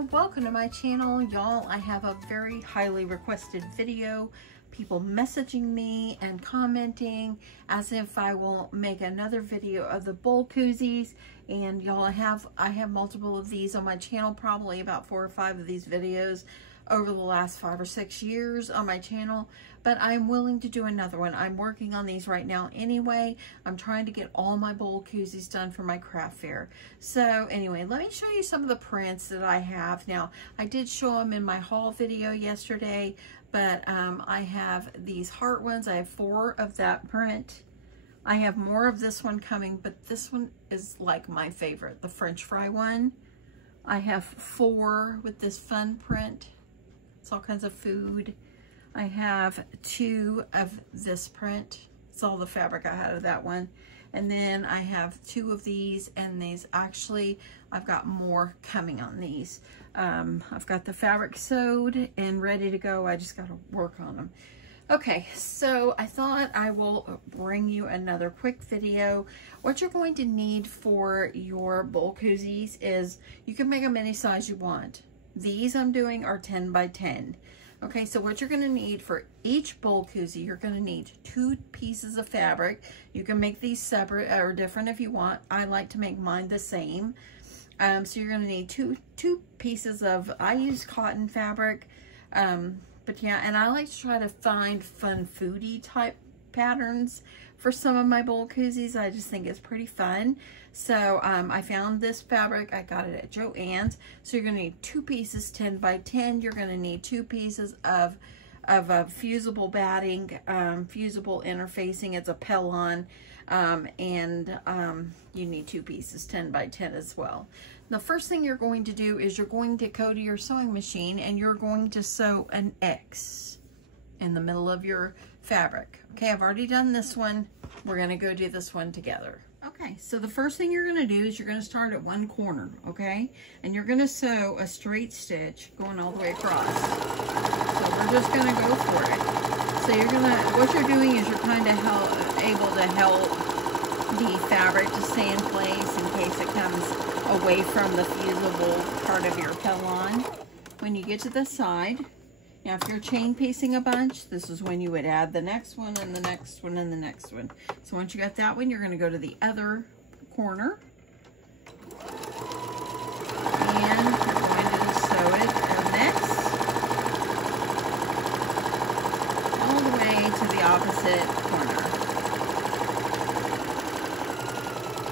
and welcome to my channel. Y'all, I have a very highly requested video. People messaging me and commenting as if I will make another video of the bowl koozies. And y'all, I have multiple of these on my channel, probably about 4 or 5 of these videos over the last 5 or 6 years on my channel, but I'm willing to do another one. I'm working on these right now anyway. I'm trying to get all my bowl koozies done for my craft fair. So anyway, let me show you some of the prints that I have. Now, I did show them in my haul video yesterday, but I have these heart ones. I have 4 of that print. I have more of this one coming, but this one is like my favorite, the French fry one. I have 4 with this fun print. It's all kinds of food. I have 2 of this print. It's all the fabric I had of that one. And then I have 2 of these, and these actually, I've got more coming on these. I've got the fabric sewed and ready to go. I just got to work on them. Okay, so I thought I will bring you another quick video. What you're going to need for your bowl koozies is, you can make them any size you want. These I'm doing are 10 by 10. Okay, so what you're going to need for each bowl koozie, you're going to need 2 pieces of fabric. You can make these separate or different if you want. I like to make mine the same. So you're going to need two pieces of, I use cotton fabric. But yeah, and I like to try to find fun foodie type patterns for some of my bowl koozies. I just think it's pretty fun. So I found this fabric. I got it at Joann's. So you're going to need 2 pieces 10 by 10. You're going to need 2 pieces of fusible batting, fusible interfacing. It's a Pelion, you need 2 pieces 10 by 10 as well. The first thing you're going to do is you're going to go to your sewing machine and you're going to sew an X in the middle of your fabric. Okay, I've already done this one. We're going to go do this one together. Okay, so the first thing you're going to do is you're going to start at one corner, okay? And you're going to sew a straight stitch going all the way across. So we're just going to go for it. So you're going to, what you're doing is you're kind of able to help the fabric to stay in place in case it comes away from the fusible part of your Pelion. When you get to the side, now if you're chain piecing a bunch, this is when you would add the next one and the next one and the next one. So once you got that one, you're going to go to the other corner. And you're going to sew it next, all the way to the opposite corner.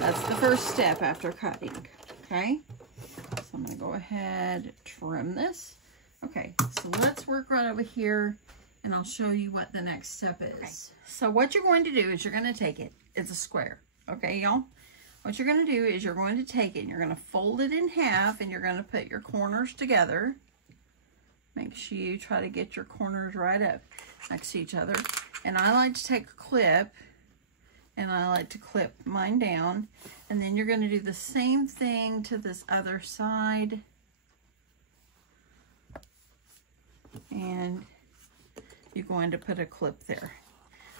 That's the first step after cutting, okay? So I'm going to go ahead, trim this. Okay, so let's work right over here and I'll show you what the next step is. Okay. So what you're going to do is you're going to take it. It's a square. Okay, y'all? What you're going to do is you're going to take it and you're going to fold it in half and you're going to put your corners together. Make sure you try to get your corners right up next to each other. And I like to take a clip and I like to clip mine down. And then you're going to do the same thing to this other side. And you're going to put a clip there.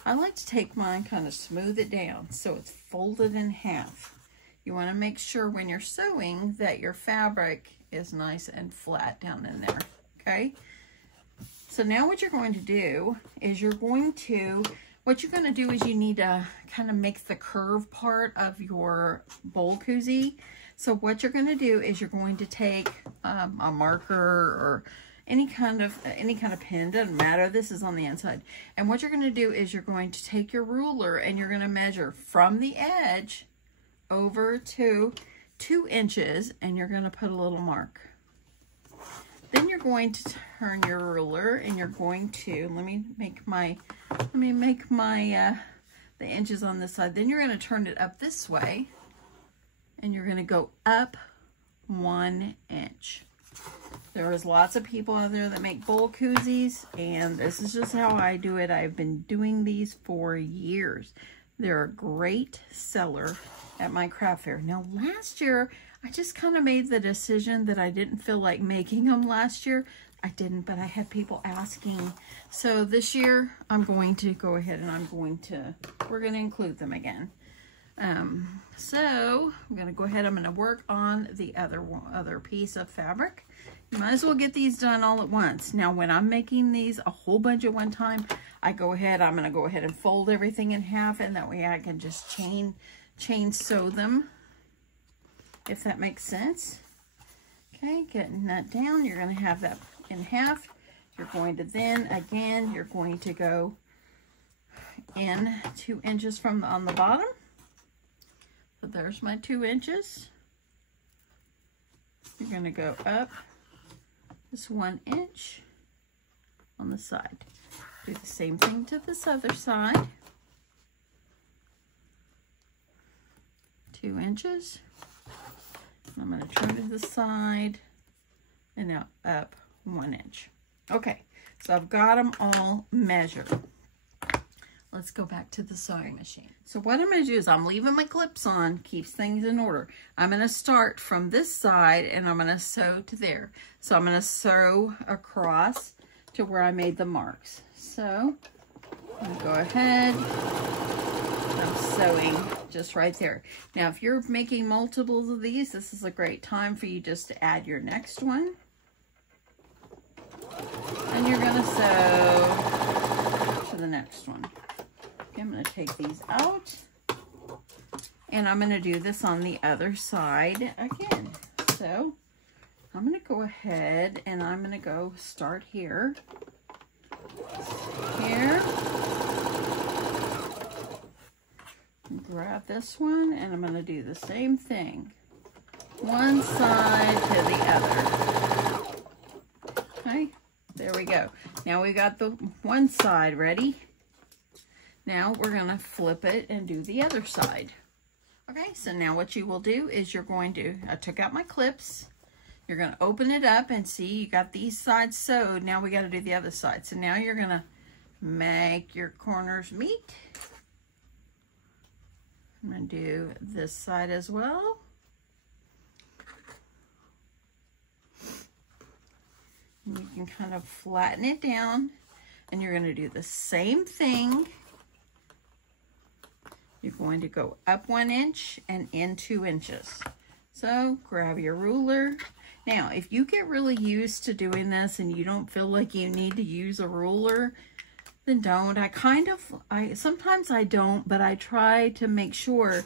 I like to take mine, kind of smooth it down so it's folded in half. You want to make sure when you're sewing that your fabric is nice and flat down in there, okay? So now what you're going to do is you need to kind of make the curve part of your bowl koozie. So what you're going to do is you're going to take a marker or any kind of pen, doesn't matter. This is on the inside. And what you're going to do is you're going to take your ruler and you're going to measure from the edge over to 2 inches and you're going to put a little mark. Then you're going to turn your ruler and you're going to, let me make my the inches on this side. Then you're going to turn it up this way and you're going to go up 1 inch. There is lots of people out there that make bowl koozies, and this is just how I do it. I've been doing these for years. They're a great seller at my craft fair. Now, last year, I just kind of made the decision that I didn't feel like making them last year. I didn't, but I had people asking. So this year, I'm going to go ahead and we're going to include them again. So I'm going to go ahead. I'm going to work on the other piece of fabric. You might as well get these done all at once. Now, when I'm making these a whole bunch at one time, I'm going to go ahead and fold everything in half, and that way I can just chain sew them, if that makes sense. Okay, getting that down, you're going to have that in half. You're going to then, again, you're going to go in 2 inches from on the bottom. So there's my 2 inches. You're going to go up just 1 inch on the side. Do the same thing to this other side. 2 inches. I'm going to turn to the side and now up 1 inch. Okay, so I've got them all measured. Let's go back to the sewing machine. So what I'm going to do is I'm leaving my clips on, keeps things in order. I'm going to start from this side and I'm going to sew to there. So I'm going to sew across to where I made the marks. So I'm going to go ahead. I'm sewing just right there. Now, if you're making multiples of these, this is a great time for you just to add your next one. And you're going to sew to the next one. Okay, I'm going to take these out. And I'm going to do this on the other side again. So I'm going to go ahead and I'm going to go start here. Here. Grab this one and I'm going to do the same thing. One side to the other. Okay, there we go. Now we got the one side ready. Now we're going to flip it and do the other side. Okay, so now what you will do is you're going to, I took out my clips. You're going to open it up and see you got these sides sewed. Now we got to do the other side. So now you're going to make your corners meet. I'm going to do this side as well. And you can kind of flatten it down. And you're going to do the same thing. You're going to go up 1 inch and in 2 inches. So grab your ruler. Now, if you get really used to doing this and you don't feel like you need to use a ruler, then don't. Sometimes I don't, but I try to make sure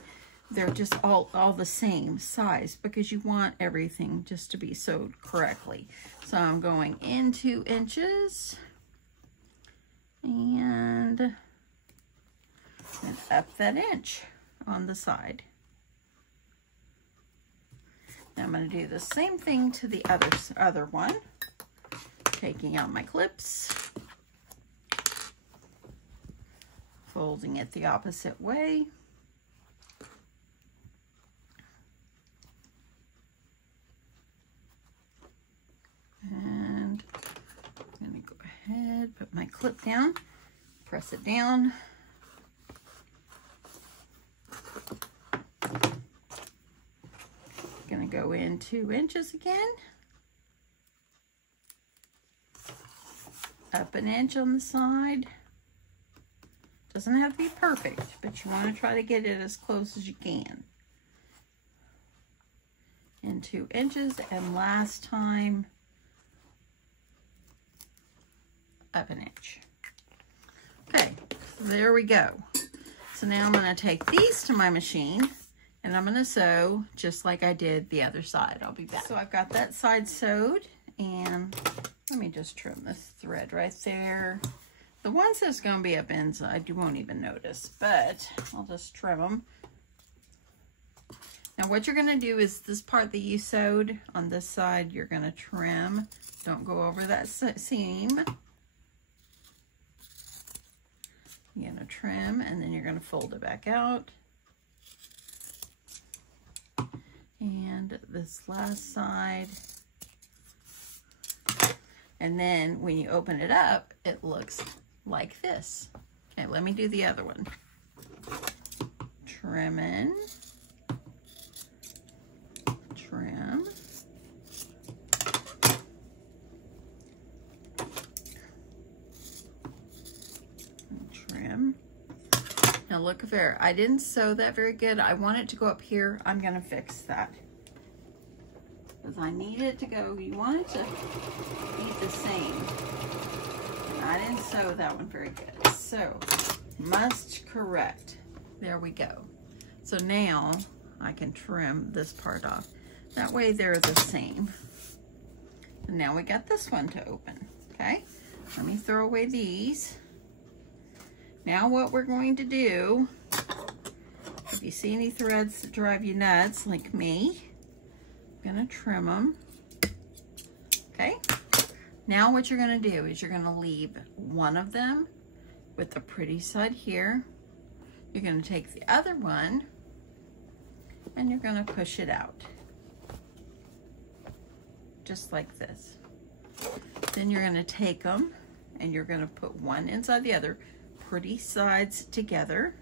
they're just all the same size because you want everything just to be sewed correctly. So I'm going in 2 inches and up that inch on the side. Now I'm going to do the same thing to the other one, taking out my clips. Folding it the opposite way. And I'm going to go ahead, put my clip down, press it down. Going to go in 2 inches again. Up 1 inch on the side. Doesn't have to be perfect, but you want to try to get it as close as you can. In 2 inches, and last time, up 1 inch. Okay, there we go. So now I'm going to take these to my machine, and I'm going to sew just like I did the other side. I'll be back. So I've got that side sewed, and let me just trim this thread right there. The ones that's going to be up inside, you won't even notice, but I'll just trim them. Now what you're going to do is this part that you sewed on this side, you're going to trim. Don't go over that seam. You're going to trim, and then you're going to fold it back out. And this last side. And then when you open it up, it looks like this. Okay, let me do the other one. Trimming. Trim. Trim. Now look there, I didn't sew that very good. I want it to go up here. I'm gonna fix that. because I need it to go. You want it to be the same. And I didn't sew that one very good. So, must correct. There we go. So now I can trim this part off. That way they're the same. And now we got this one to open, okay? Let me throw away these. Now what we're going to do, if you see any threads that drive you nuts, like me, I'm gonna trim them, okay? Now what you're gonna do is you're gonna leave one of them with the pretty side here. You're gonna take the other one and you're gonna push it out. Just like this. Then you're gonna take them and you're gonna put one inside the other, pretty sides together.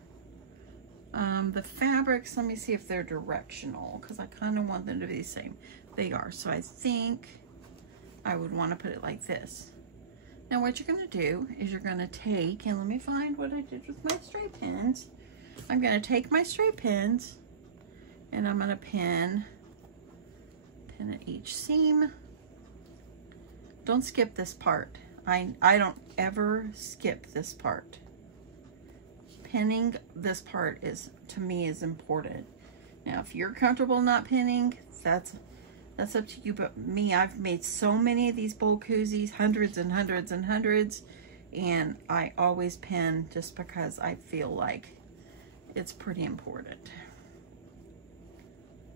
The fabrics, let me see if they're directional, because I kind of want them to be the same. They are, so I think I would want to put it like this. Now what you're gonna do is you're gonna take, and let me find what I did with my straight pins. I'm gonna take my straight pins and I'm gonna pin at each seam. Don't skip this part. I don't ever skip this part. Pinning this part is, to me, is important. Now, if you're comfortable not pinning, that's up to you. But me, I've made so many of these bowl koozies, hundreds and hundreds and hundreds, and I always pin just because I feel like it's pretty important.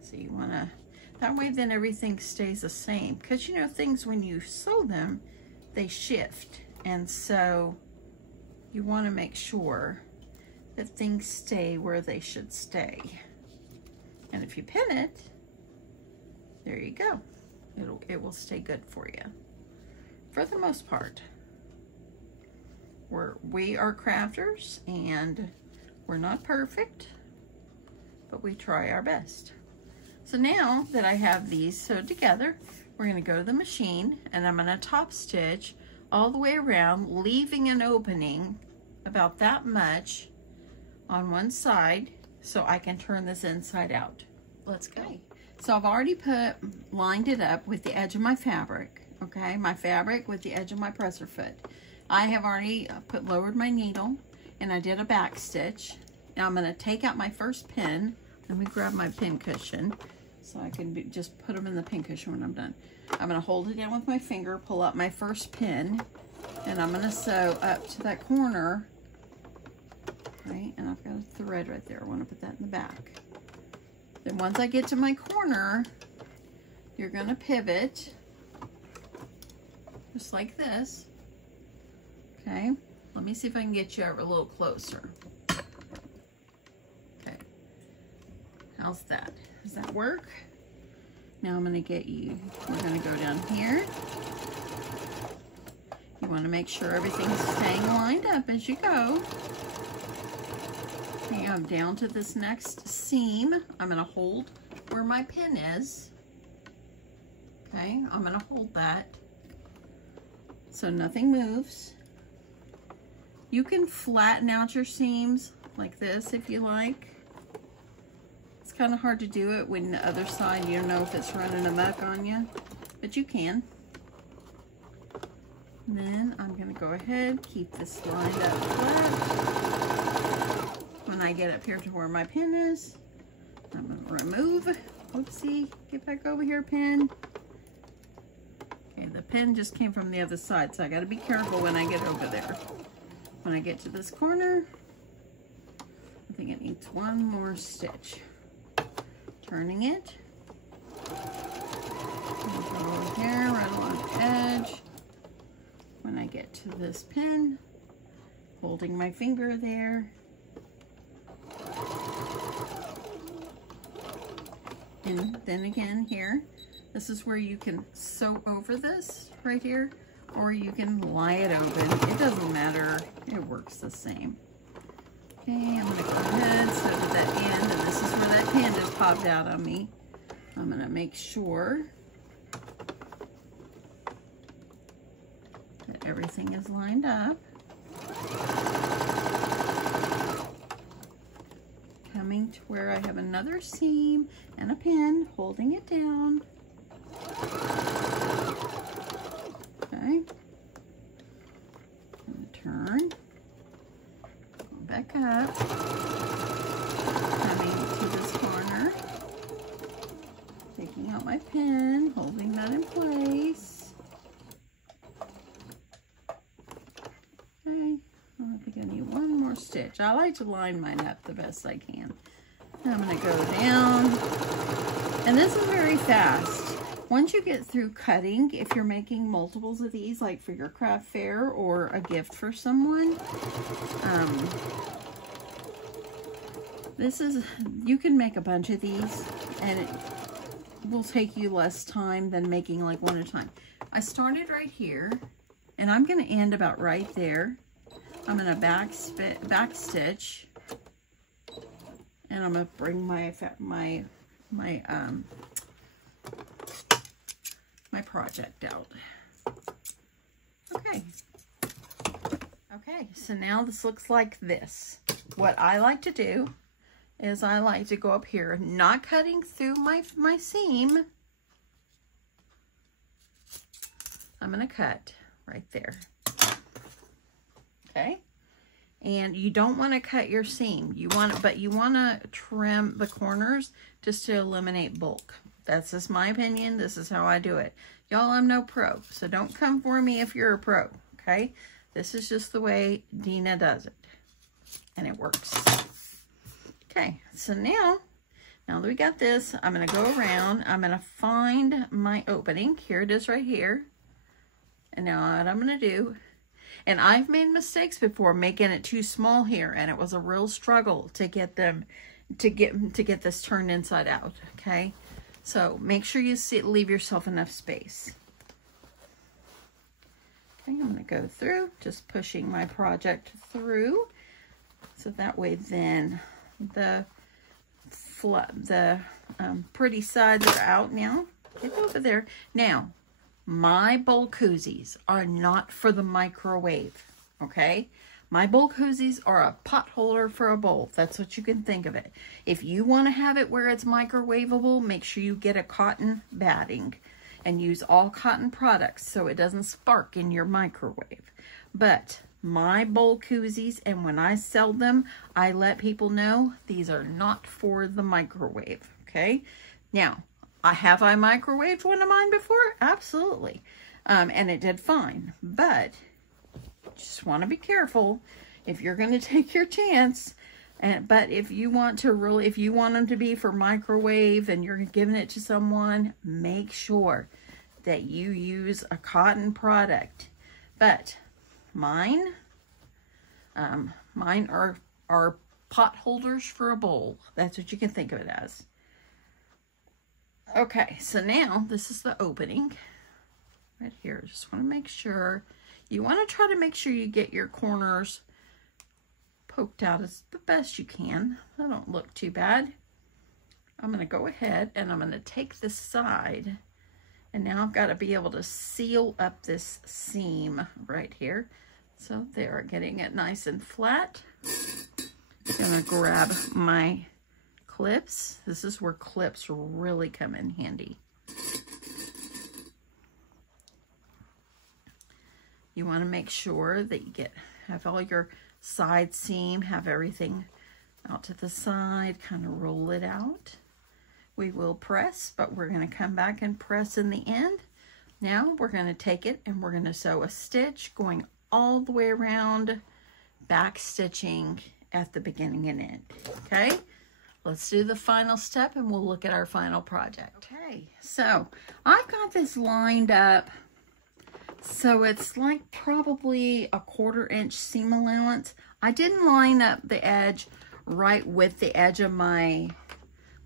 So you wanna, that way then everything stays the same. Because you know, things when you sew them, they shift. And so you wanna make sure that things stay where they should stay. And if you pin it, there you go. It will stay good for you, for the most part. We are crafters, and we're not perfect, but we try our best. So now that I have these sewed together, we're gonna go to the machine, and I'm gonna top stitch all the way around, leaving an opening about that much on one side so I can turn this inside out. Let's go. Okay. So I've already lined it up with the edge of my fabric, okay? My fabric with the edge of my presser foot. I have already lowered my needle, and I did a back stitch. Now I'm gonna take out my first pin. Let me grab my pin cushion so I can just put them in the pin cushion when I'm done. I'm gonna hold it down with my finger, pull out my first pin, and I'm gonna sew up to that corner. Right, and I've got a thread right there. I want to put that in the back. Then once I get to my corner, you're going to pivot just like this. Okay, let me see if I can get you over a little closer. Okay, how's that? Does that work? Now I'm going to get you, we're going to go down here. You want to make sure everything's staying lined up as you go. Okay, I'm down to this next seam. I'm going to hold where my pin is. Okay, I'm going to hold that so nothing moves. You can flatten out your seams like this if you like. It's kind of hard to do it when the other side, you don't know if it's running amok on you, but you can. And then I'm going to go ahead, keep this lined up flat. When I get up here to where my pin is, I'm going to remove. Oopsie, get back over here, pin. Okay, the pin just came from the other side, so I got to be careful when I get over there. When I get to this corner, I think it needs one more stitch. Turning it. Go over here, right along the edge. When I get to this pin, holding my finger there. And then again here, this is where you can sew over this right here, or you can lie it open. It doesn't matter, it works the same. Okay, I'm gonna go ahead, sew to that end, and this is where that pin just popped out on me. I'm gonna make sure that everything is lined up. Coming to where I have another seam and a pin, holding it down. Okay. Turn. Go back up. Coming to this corner. Taking out my pin, holding that in place. Okay. I think I need one more stitch. I like to line mine up the best I can. I'm going to go down. And this is very fast. Once you get through cutting, if you're making multiples of these, like for your craft fair or a gift for someone, you can make a bunch of these and it will take you less time than making like one at a time. I started right here and I'm going to end about right there. I'm going to back stitch and I'm going to bring my project out. Okay. Okay, so now this looks like this. What I like to do is I like to go up here, not cutting through my seam. I'm going to cut right there. Okay. And you don't want to cut your seam. But you want to trim the corners just to eliminate bulk. That's just my opinion. This is how I do it. Y'all, I'm no pro, so don't come for me if you're a pro, okay? This is just the way Dina does it, and it works. Okay, so now that we got this, I'm going to go around. I'm going to find my opening. Here it is right here. And now what I'm going to do, and I've made mistakes before making it too small here, and it was a real struggle to get them, to get this turned inside out, okay? So make sure you leave yourself enough space. Okay, I'm going to go through, just pushing my project through. So that way then the pretty sides are out now. Get over there. Now, my bowl koozies are not for the microwave, okay? My bowl koozies are a pot holder for a bowl. That's what you can think of it. If you want to have it where it's microwavable, make sure you get a cotton batting and use all cotton products so it doesn't spark in your microwave. But my bowl koozies, and when I sell them, I let people know these are not for the microwave, okay? Now, have I microwaved one of mine before? Absolutely. And it did fine. But just want to be careful if you're going to take your chance. But if you want them to be for microwave and you're giving it to someone, make sure that you use a cotton product. But mine are pot holders for a bowl. That's what you can think of it as. Okay, so now this is the opening right here. Just want to make sure. You want to try to make sure you get your corners poked out as the best you can. They don't look too bad. I'm going to go ahead and I'm going to take this side, and now I've got to be able to seal up this seam right here. So there, getting it nice and flat. I'm going to grab my clips. This is where clips really come in handy. You want to make sure that you have all your side seam, have everything out to the side, kind of roll it out. We will press, but we're going to come back and press in the end. Now we're going to take it and we're going to sew a stitch going all the way around, back stitching at the beginning and end. Okay, let's do the final step and we'll look at our final project. Okay, so I've got this lined up. So it's like probably a 1/4 inch seam allowance. I didn't line up the edge right with the edge of my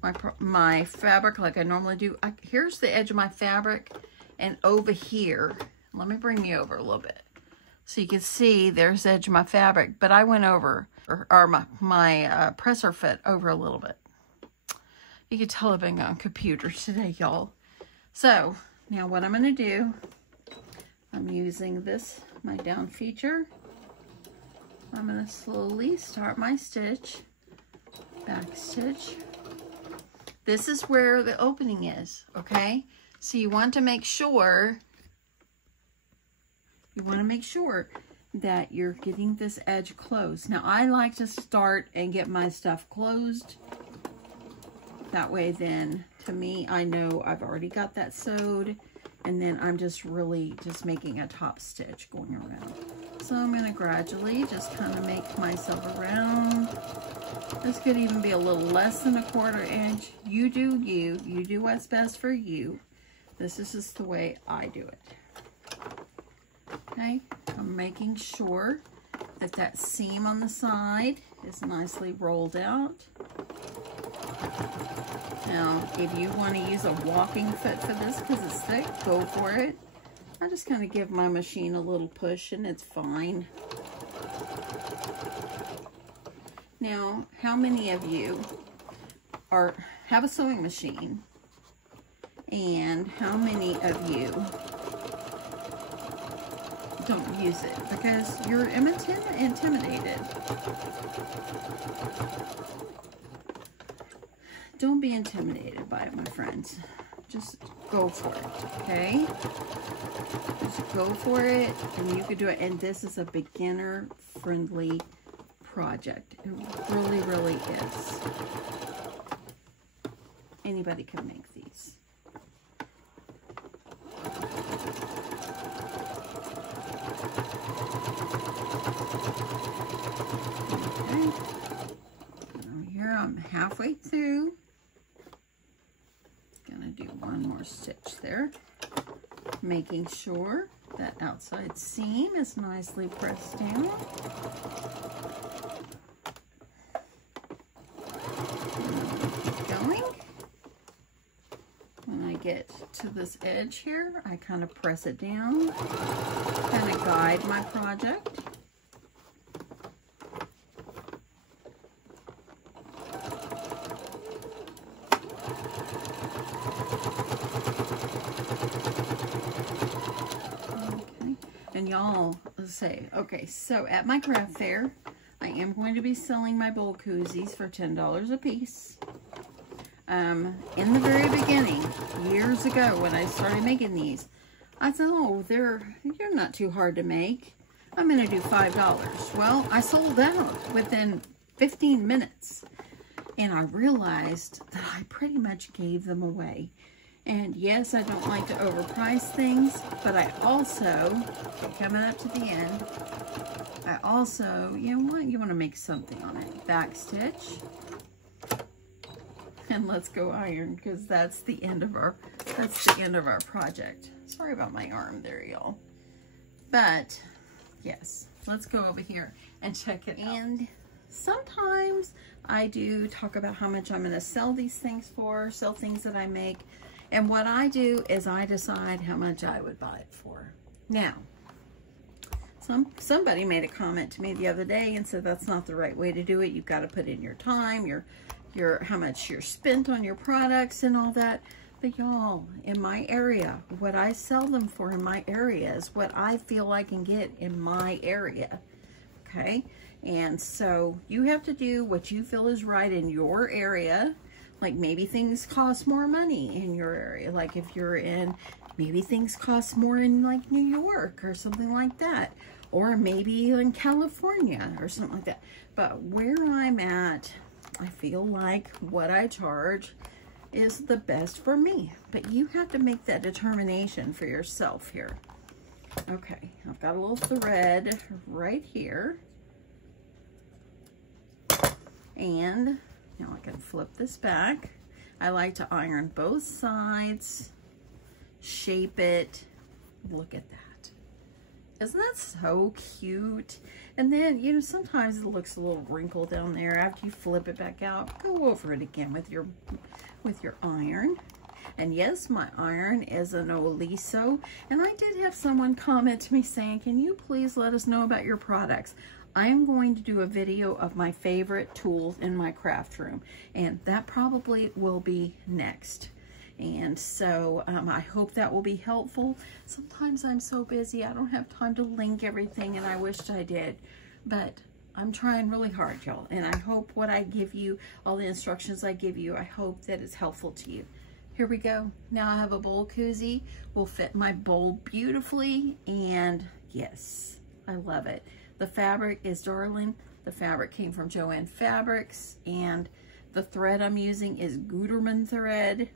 fabric like I normally do. Here's the edge of my fabric, and over here, let me bring you over a little bit so you can see there's the edge of my fabric, but I went over, or my presser fit over a little bit. You can tell I've been on computers today, y'all. So now what I'm going to do, I'm using this, my down feature. I'm going to slowly start my stitch, back stitch. This is where the opening is, okay? So you want to make sure that you're getting this edge closed. Now I like to start and get my stuff closed. That way then, to me, I know I've already got that sewed, and then I'm just really just making a top stitch going around. So I'm going to gradually just kind of make myself around. This could even be a little less than 1/4 inch. You do you. You do what's best for you. This is just the way I do it. Okay, I'm making sure that that seam on the side is nicely rolled out. Now, if you want to use a walking foot for this because it's thick, go for it. I just kind of give my machine a little push and it's fine. Now, how many of you have a sewing machine? And how many of you don't use it because you're intimidated? Don't be intimidated by it, my friends. Just go for it, okay? Just go for it, and you could do it. And this is a beginner-friendly project. It really, really is. Anybody can make these. Okay. Now here I'm halfway through. Gonna do one more stitch there, making sure that outside seam is nicely pressed down. Keep going. When I get to this edge here, I kind of press it down, kind of guide my project. And y'all say, okay, so at my craft fair, I am going to be selling my bowl koozies for $10 a piece. In the very beginning, years ago when I started making these, I thought, oh, they're not too hard to make. I'm going to do $5. Well, I sold out within 15 minutes. And I realized that I pretty much gave them away. And yes, I don't like to overprice things, but I also, coming up to the end, I also, you know what, you want to make something on it. Back stitch. And let's go iron, because that's the end of our project. Sorry about my arm there, y'all. But yes, let's go over here and check it out. And sometimes I do talk about how much I'm going to sell these things for, sell things that I make. And what I do is I decide how much I would buy it for. Now, somebody made a comment to me the other day and said that's not the right way to do it. You've got to put in your time, your how much you're spent on your products and all that. But y'all, in my area, what I sell them for in my area is what I feel I can get in my area. Okay? And so you have to do what you feel is right in your area. Like maybe things cost more money in your area. Like if you're in, maybe things cost more in like New York or something like that. Or maybe in California or something like that. But where I'm at, I feel like what I charge is the best for me. But you have to make that determination for yourself here. Okay, I've got a little thread right here. And now I can flip this back. I like to iron both sides, shape it. Look at that. Isn't that so cute? And then, you know, sometimes it looks a little wrinkled down there. After you flip it back out, go over it again with your iron. And yes, my iron is an Oliso. And I did have someone comment to me saying, can you please let us know about your products? I am going to do a video of my favorite tools in my craft room, and that probably will be next. And so I hope that will be helpful. Sometimes I'm so busy, I don't have time to link everything, and I wished I did. But I'm trying really hard, y'all, and I hope what I give you, all the instructions I give you, I hope that it's helpful to you. here we go. Now I have a bowl koozie. Will fit my bowl beautifully, and yes, I love it. The fabric is darling. The fabric came from Joann Fabrics, and the thread I'm using is Gutermann thread.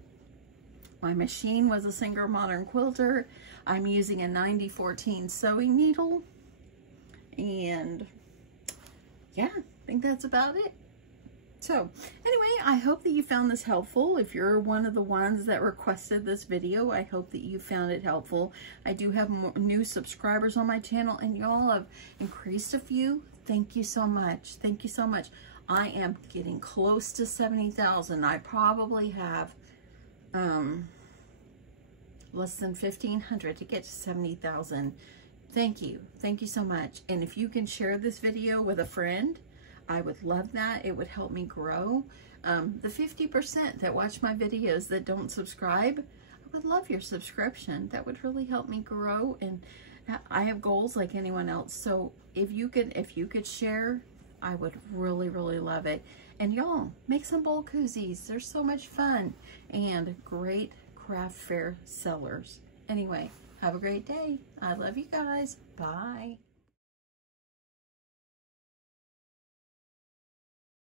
My machine was a Singer Modern Quilter. I'm using a 9014 sewing needle, and yeah, I think that's about it. So anyway, I hope that you found this helpful. If you're one of the ones that requested this video, I hope that you found it helpful. I do have more new subscribers on my channel, and y'all have increased a few. Thank you so much. Thank you so much. I am getting close to 70,000. I probably have less than 1,500 to get to 70,000. Thank you. Thank you so much. And if you can share this video with a friend, I would love that. It would help me grow. The 50% that watch my videos that don't subscribe, I would love your subscription. That would really help me grow, and I have goals like anyone else. So if you could share, I would really, really love it. And y'all, make some bowl koozies. They're so much fun and great craft fair sellers. Anyway, have a great day. I love you guys. Bye.